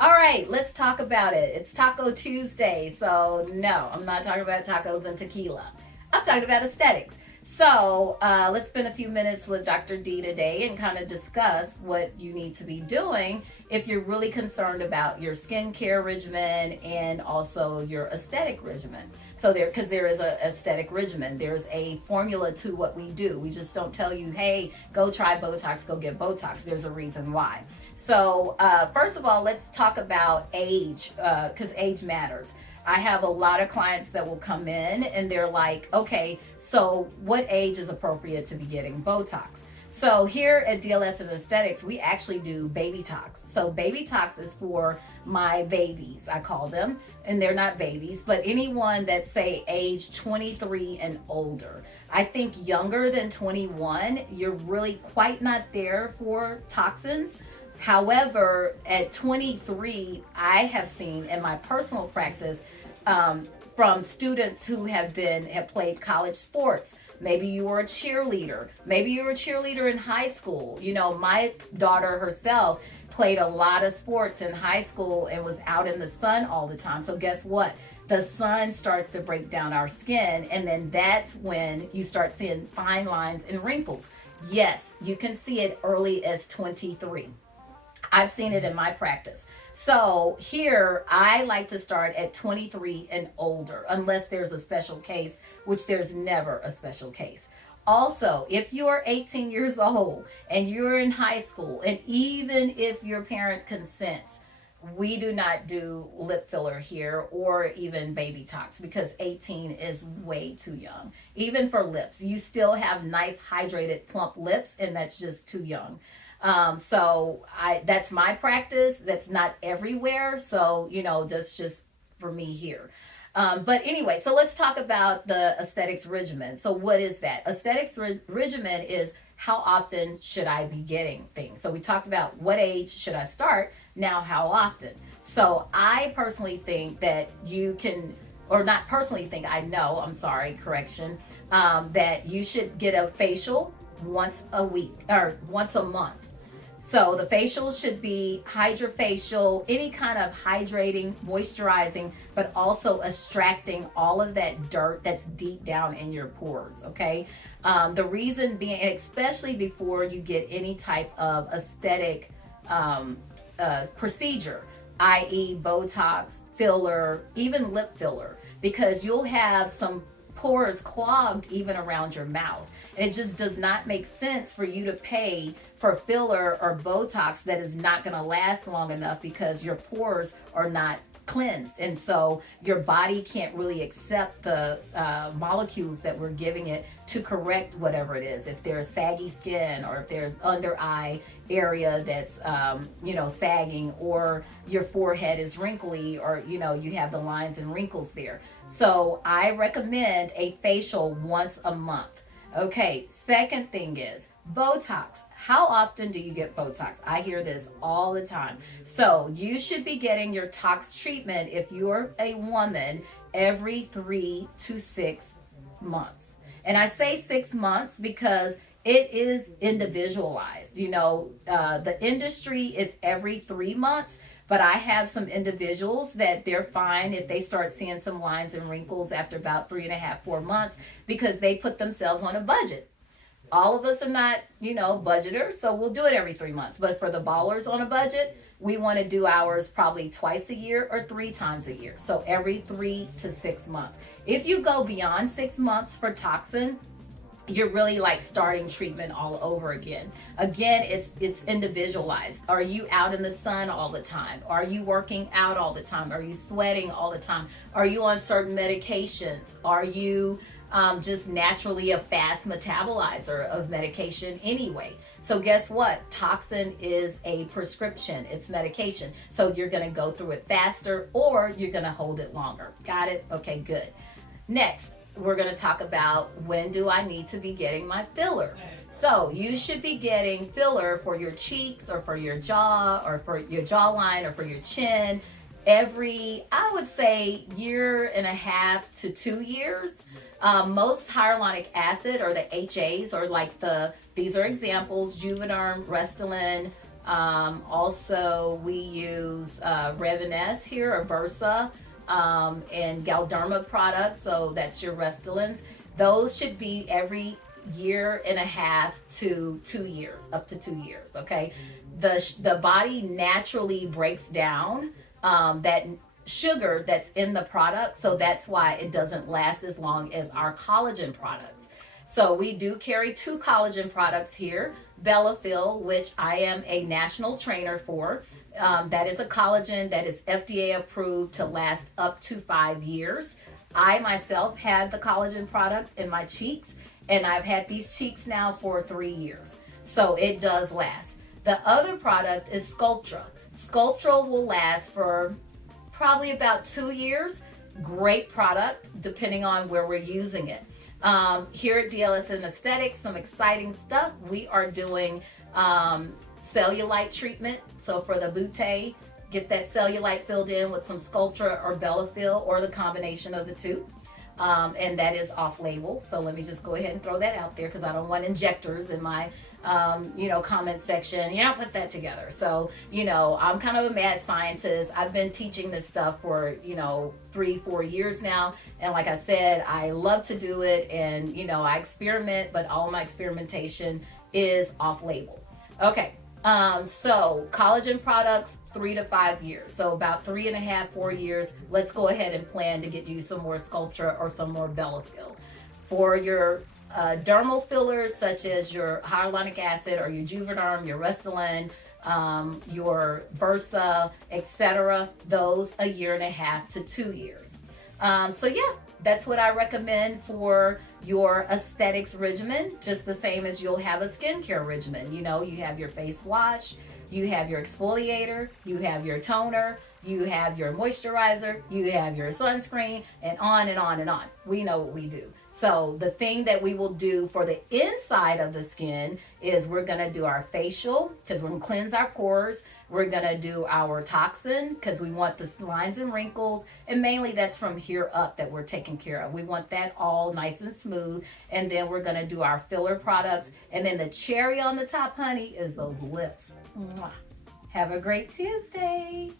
All right, let's talk about it. It's Taco Tuesday, so no, I'm not talking about tacos and tequila. I'm talking about aesthetics. So let's spend a few minutes with Dr. D today and kind of discuss what you need to be doing if you're really concerned about your skincare regimen and also your aesthetic regimen. So because there is a aesthetic regimen, there's a formula to what we do. We just don't tell you, hey, go try Botox, go get Botox. There's a reason why. So first of all, let's talk about age, because age matters. I have a lot of clients that will come in and they're like, okay, so what age is appropriate to be getting Botox? So here at DLS and Aesthetics, we actually do baby tox. So baby tox is for my babies, I call them, and they're not babies, but anyone that's say age 23 and older. I think younger than 21, you're really quite not there for toxins. However, at 23, I have seen in my personal practice from students who have played college sports. Maybe you were a cheerleader. Maybe you were a cheerleader in high school. You know, my daughter herself played a lot of sports in high school and was out in the sun all the time. So guess what? The sun starts to break down our skin, and then that's when you start seeing fine lines and wrinkles. Yes, you can see it early as 23. I've seen it in my practice. So here, I like to start at 23 and older, unless there's a special case, which there's never a special case. Also, if you're 18 years old and you're in high school, and even if your parent consents, we do not do lip filler here or even baby tox because 18 is way too young. Even for lips, you still have nice hydrated plump lips, and that's just too young. So that's my practice. That's not everywhere. So, you know, that's just for me here. But anyway, so let's talk about the aesthetics regimen. So what is that? Aesthetics regimen is how often should I be getting things? So we talked about what age should I start? Now, how often? So I personally think that you can, or not personally think, I know, I'm sorry, correction, that you should get a facial once a week or once a month. So the facial should be hydrofacial, any kind of hydrating, moisturizing, but also extracting all of that dirt that's deep down in your pores, okay? The reason being, especially before you get any type of aesthetic procedure, i.e. Botox, filler, even lip filler, because you'll have some pores clogged even around your mouth. It just does not make sense for you to pay for filler or Botox that is not going to last long enough because your pores are not cleansed, and so your body can't really accept the molecules that we're giving it to correct whatever it is. If there's saggy skin, or if there's under eye area that's sagging, or your forehead is wrinkly, or you have the lines and wrinkles there. So I recommend a facial once a month. Okay, second thing is Botox. How often do you get Botox? I hear this all the time. So you should be getting your tox treatment, if you're a woman, every 3 to 6 months. And I say 6 months because it is individualized. The industry is every 3 months. But I have some individuals that they're fine if they start seeing some lines and wrinkles after about 3.5, 4 months, because they put themselves on a budget. All of us are not, budgeters, so we'll do it every 3 months. But for the ballers on a budget, we want to do ours probably twice a year or 3 times a year. So every 3 to 6 months. If you go beyond 6 months for toxin, you're really like starting treatment all over again. Again, it's individualized. Are you out in the sun all the time? Are you working out all the time? Are you sweating all the time? Are you on certain medications? Are you just naturally a fast metabolizer of medication anyway? So guess what? Toxin is a prescription. It's medication. So you're going to go through it faster, or you're going to hold it longer. Got it? Okay, good. Next, we're going to talk about when do I need to be getting my filler. So you should be getting filler for your cheeks, or for your jaw, or for your jawline, or for your chin every, I would say, 1.5 to 2 years. Most hyaluronic acid, or the HAs, or like these are examples: Juvederm, Restylane, Also, we use Regimen here, or Versa, and Galderma products. So that's your Restylane. Those should be every year and a half to 2 years, up to 2 years. Okay, the body naturally breaks down that sugar that's in the product, so that's why it doesn't last as long as our collagen products. So we do carry 2 collagen products here. Bellafill, which I am a national trainer for. That is a collagen that is FDA approved to last up to 5 years. I myself had the collagen product in my cheeks, and I've had these cheeks now for 3 years. So it does last. The other product is Sculptra. Sculptra will last for probably about 2 years. Great product, depending on where we're using it. Here at DLS and Aesthetics, some exciting stuff. We are doing cellulite treatment. So for the butte, get that cellulite filled in with some Sculptra or Bellafill, or the combination of the two. And that is off-label. So let me just go ahead and throw that out there, because I don't want injectors in my comment section. Put that together. So, I'm kind of a mad scientist. I've been teaching this stuff for, 3-4 years now. And like I said, I love to do it, and, I experiment, but all my experimentation is off-label. Okay. So collagen products, 3 to 5 years. So about 3.5, 4 years. Let's go ahead and plan to get you some more Sculptra or some more Bellafill. For your dermal fillers, such as your hyaluronic acid or your Juvederm, your Restylane, your Versa, etc., those 1.5 to 2 years. So yeah, that's what I recommend for your aesthetics regimen, just the same as you'll have a skincare regimen. You have your face wash, you have your exfoliator, you have your toner, you have your moisturizer, you have your sunscreen, and on and on and on. We know what we do. So the thing that we will do for the inside of the skin is we're going to do our facial, because we're going to cleanse our pores. We're going to do our toxin, because we want the lines and wrinkles. And mainly that's from here up that we're taking care of. We want that all nice and smooth. And then we're going to do our filler products. And then the cherry on the top, honey, is those lips. Mwah. Have a great Tuesday.